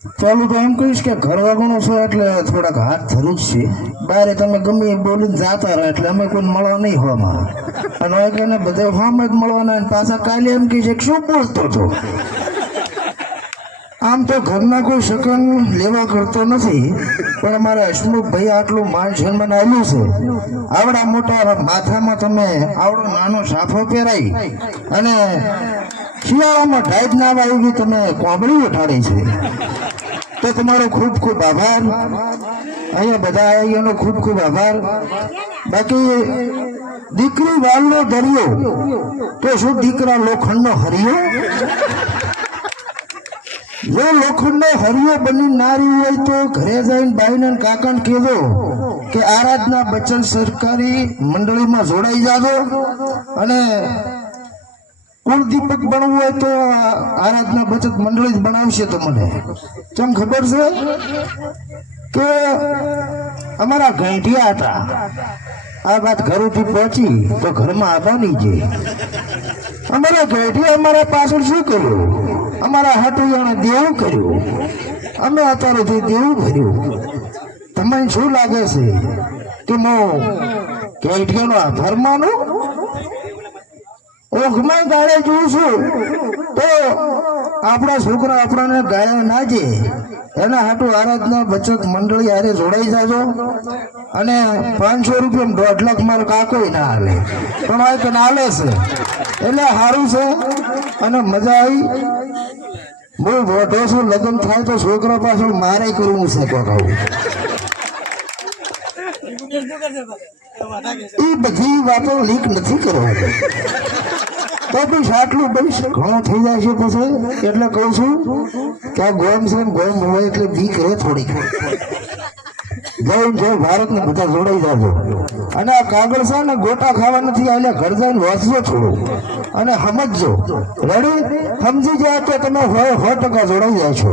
ચાલુ તો એમ કહીશ કે ઘર વાગણો છો એટલે થોડાક હાથ ધરું જ છે. બારે તમે ગમે એ બોલીને જાતા રહો એટલે અમે કોઈ મળવા નહીં હોવામાં. અને એને બધે હોમ જ મળવાના અને પાછા કાલે એમ કહીશ કે શું બોલતો હતો. આમ તો ઘરના કોઈ શકન લેવા કરતો નથી, પણ અમારા હસમુખભાઈ આટલું માન સન્માન આપ્યું છે. આવડા મોટા માથામાં તમે આવડો નાનો સાફો પહેરાઈ અને શિયાળામાં ઢાઈટ ના આવી તમે કોંબડી ઉઠાડી છે, તો તમારો ખૂબ ખૂબ આભાર. અહીંયા બધા એનો ખૂબ ખૂબ આભાર. બાકી દીકરી વાલનો દરિયો તો શું દીકરા લોખંડનો હરિયો? જો લોખંડનો હરિયો બની નારી હોય તો ઘરે જઈને બાઈને કાકાને કહેજો કે આરાધના બચન સરકારી મંડળીમાં જોડાઈ જાજો, અને કુળદીપક બનવું હોય તો આરાધના બચત મંડળી જ બનાવશે. તો મને ચમ ખબર છે કે અમારા ગઈઢિયા હતા, આ વાત ઘરેથી પહોંચી તો ઘરમાં આવવાની છે. અમારા ગઈઢિયા અમારા પાછળ શું કર્યું? અમારા હાટુયાને દેવું કર્યું, અમે અત્યારેથી દેવું કર્યું. તમને શું લાગે છે કે હું ગઈઢિયાનો આભાર માનું? ઓઘમાં ગાળે જોઉં છું તો આપણા છોકરા આપણાને ગાળે ના જે, એના હાટું આરાધના બચત મંડળી હારે જોડાઈ જાજો. અને 500 રૂપિયા 1.5 લાખ મારો કાકો ના હાલે, પણ આ કે હાલે છે એટલે સારું છે અને મજા આવી. બહુ મોટો છું, લગ્ન થાય તો છોકરા પાછળ મારે કરવું છે. કોકાવું એ બધી વાતો લીક નથી કરવાની. તો બી આટલું બસ ઘણું થઈ જાય છે પછી, એટલે કહું છું કે આ ગોમ છે ને ગોમ હોય એટલે દીક રહે થોડીક. જય ભારત ને બધા જોડાઈ જાજો. અને આ કાગળ છે ને ગોટા ખાવા નથી આલે, ઘર જઈને વાંચજો થોડું અને સમજજો. રેડી? સમજી જાય તો તમે 100% જોડાઈ જાય છો.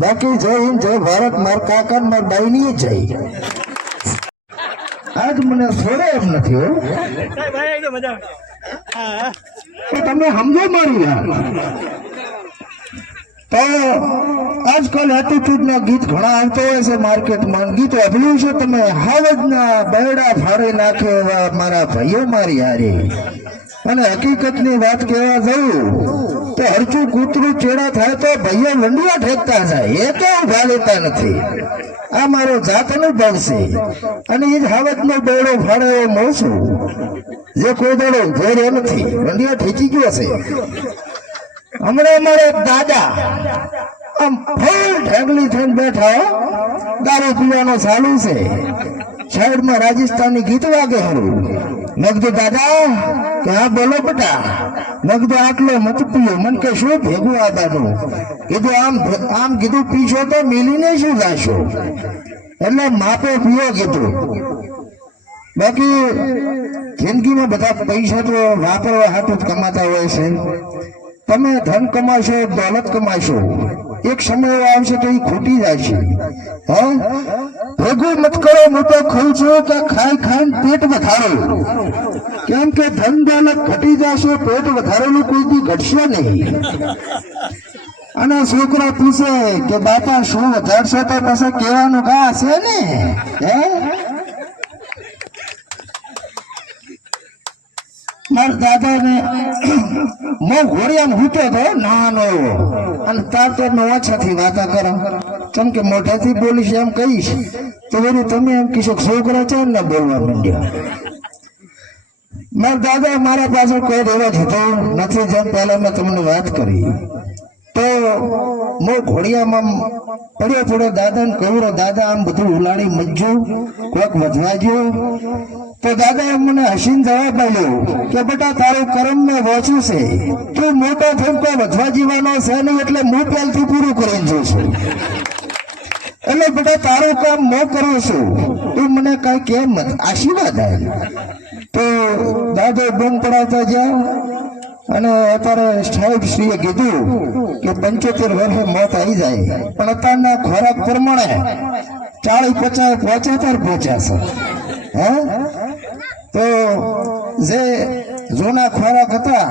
બાકી જય હિન્દ જય ભારત. માર કાકા ને માર બાઈ ની જાય. આજ મને છોડે એમ નથી હો. તો તમે સમજો મારું યાર. તો આજકાલ એટીટ્યુડના ગીત ઘણા આવતા હોય છે માર્કેટમાં. ગીત સાંભળ્યું છે તમે? હાવજના બરડા ફાડી નાખે એવા મારા ભાઈઓ મારી હારે. અને હકીકતની વાત કહેવા જવું તો હરચું કૂતરું ચેડા થાય તો ભાઈઓ લંડિયા ઠેકતા જાય, એ તો ઉભા લેતા નથી. આ મારો જાતનો બળ છે અને એ જ હાવજનો બેડો ફાડે એવો હું છું, જે કોઈ દડો ઘેર નથી, લંડિયા ઠેકી ગયો છે. હમણાં અમારે દાદા આમ ફૂલ ઢગલી થઈને બેઠા, દારૂ પીવાનો ચાલુ છે, સાઈડમાં રાજસ્થાની ગીત વાગે હરું. મેં કીધું દાદા કે હા બોલો બેટા. મેં કીધું આટલો મત પીયો. મને કે શું ભેગું આબાનું? કીધું આમ કીધું પીશો તો મિલીને શું જાશો, એટલે માપે પીવો કીધું. બાકી જિંદગીમાં બધા પૈસા તો વાપરવા હાટું જ કમાતા હોય છે. તમે ધન કમાશો, દોલત કમાશો, એક સમય એવો આવશે તો એ ખૂટી જાય છે. ભેગું મત કરો. હું તો કહું છું કે ખાઈ ખાઈને પેટ વધારો, કેમ કે ધન દોલત ઘટી જશે, પેટ વધારેલું કોઈ દી ઘટશે નહીં. અને છોકરા પૂછે કે બાપા શું વધારશો, તો પછી કહેવાનું ઘા છે ને. મારા દાદા ને હું ઘોડિયામાં હૂતો હતો નાનો એવો, અને તાર તો ઓછાથી વાતા કરો, કેમ કે મોઢાથી બોલીશ એમ કહીશ તો વળી તમે એમ કહીશો છોકરા છે ને બોલવા માંડ્યા. મારા દાદા મારા પાસે કોઈ રહેવા જતો નથી. જેમ પહેલા મેં તમને વાત કરી તો હું ઘોડિયામાં પડ્યો દાદાને કહું, દાદા આમ બધું ઉલાડી મજ્જો, કોઈક વધવા ગયો. તો દાદા મને હસીને જવાબ આપ્યો કે બેટા તારું કર્મ મેં વાંચ્યું છે, તું મોટો થઈને કોઈ વધવા જીવાનો છે નહીં, એટલે હું પહેલથી પૂરું કરીને જોઉં છું. એટલે બેટા તારું કામ હું કરું છું, તું મને કઈ કેમ આશીર્વાદ આવે. તો દાદો બૂમ પડાવતા ગયા. અને અત્યારે સાહેબ શ્રીએ કીધું કે 75 વર્ષે મોત આવી જાય, પણ અત્યારના ખોરાક પ્રમાણે 40-50-75 પહોંચ્યા છે. તો જે જૂના ખોરાક હતા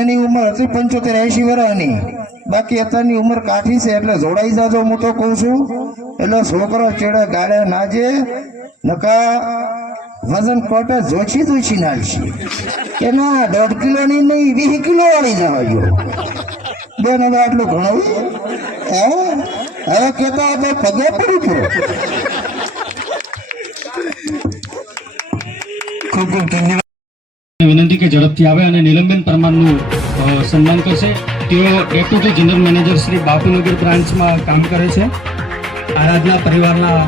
એની ઉંમર હતી 75-80 વર્ષની. બાકી અત્યારની ઉંમર કાઠી છે એટલે જોડાઈ જાજો હું તો કહું છું. એટલે છોકરો ચેડે ગાળે નાજે નકા વજન કોટે જોછી નાખશે કે ના 1.5 કિલોની નહીં 20 કિલો વાળી જવાજો. બેન હવે આટલું ઘણું હવે કેતા આપણે પગે પડી ગયો. ખૂબ ખૂબ ધન્યવાદ. વિનંતી કે ઝડપથી આવે અને નીલમબેન પરમારનું સન્માન કરશે. તેઓ deputy general manager Shri Bapunagar બ્રાન્ચમાં કામ કરે છે. આરાધના પરિવારના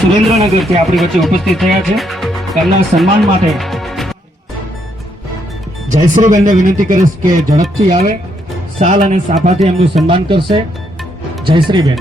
સુરેન્દ્રનગરથી આપણી વચ્ચે ઉપસ્થિત થયા છે. તેમના સન્માન માટે જયશ્રીબેનને વિનંતી કરીશ કે ઝડપથી આવે, શાલ અને સાફાથી એમનું સન્માન કરશે. જયશ્રીબેન.